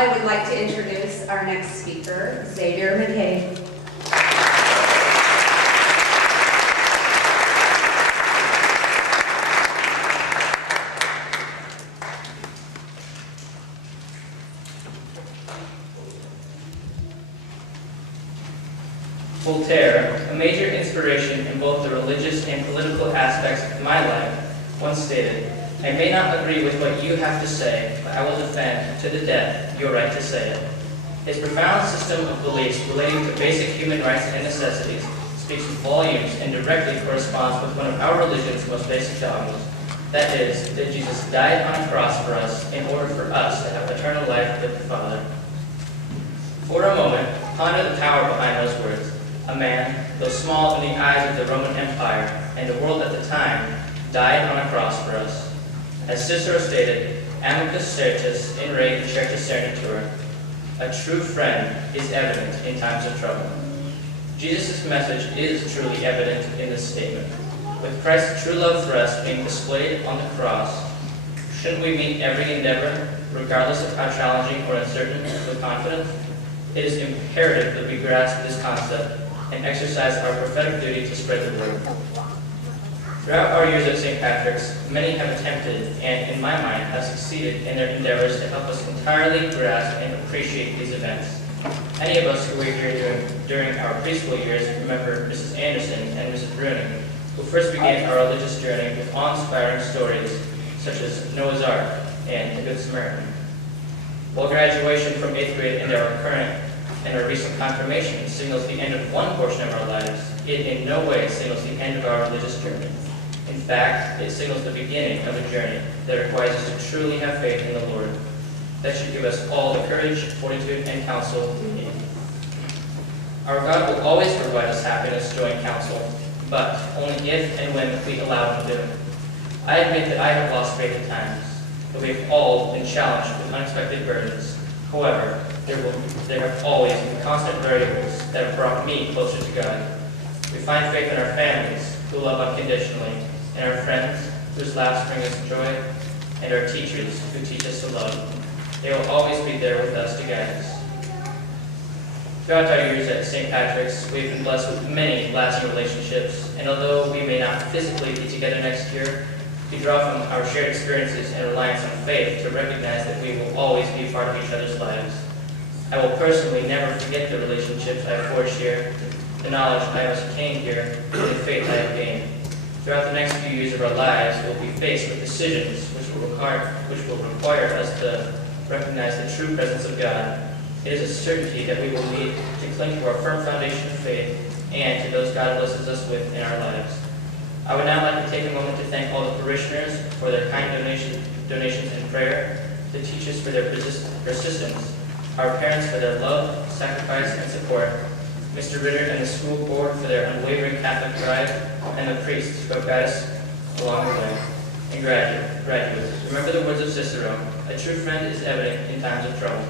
I would like to introduce our next speaker, Xavier McCaig. Voltaire, a major inspiration in both the religious and political aspects of my life, once stated, "I may not agree with what you have to say, but I will defend to the death your right to say it." His profound system of beliefs relating to basic human rights and necessities speaks volumes and directly corresponds with one of our religion's most basic dogmas. That is, that Jesus died on a cross for us in order for us to have eternal life with the Father. For a moment, ponder the power behind those words. A man, though small in the eyes of the Roman Empire and the world at the time, died on a cross for us. As Cicero stated, amicus certus in re incerta cernitur. A true friend is evident in times of trouble. Jesus' message is truly evident in this statement. With Christ's true love for us being displayed on the cross, shouldn't we meet every endeavor, regardless of how challenging or uncertain, with confidence? It is imperative that we grasp this concept and exercise our prophetic duty to spread the word. Throughout our years at St. Patrick's, many have attempted, and in my mind have succeeded in their endeavors to help us entirely grasp and appreciate these events. Any of us who were here during our preschool years remember Mrs. Anderson and Mrs. Bruning, who first began our religious journey with awe-inspiring stories such as Noah's Ark and the Good Samaritan. While graduation from 8th grade and our recent confirmation signals the end of one portion of our lives, it in no way signals the end of our religious journey. In fact, it signals the beginning of a journey that requires us to truly have faith in the Lord. That should give us all the courage, fortitude, and counsel we need. Our God will always provide us happiness, joy, and counsel, but only if and when we allow Him to do it. I admit that I have lost faith at times, that we have all been challenged with unexpected burdens. However, there have always been constant variables that have brought me closer to God. We find faith in our families, who love unconditionally, and our friends, whose laughs bring us joy, and our teachers, who teach us to love. They will always be there with us to guide us. Throughout our years at St. Patrick's, we have been blessed with many lasting relationships, and although we may not physically be together next year, we draw from our shared experiences and reliance on faith to recognize that we will always be part of each other's lives. I will personally never forget the relationships I have forged here, the knowledge I have attained here, and the faith I have gained. Throughout the next few years of our lives, we will be faced with decisions which will require us to recognize the true presence of God. It is a certainty that we will need to cling to our firm foundation of faith and to those God blesses us with in our lives. I would now like to take a moment to thank all the parishioners for their kind donations and prayer, the teachers for their persistence, our parents for their love, sacrifice, and support, Mr. Ritter and the school board for their unwavering Catholic drive, and the priests who have guided us along the way. And graduates, remember the words of Cicero, "A true friend is evident in times of trouble."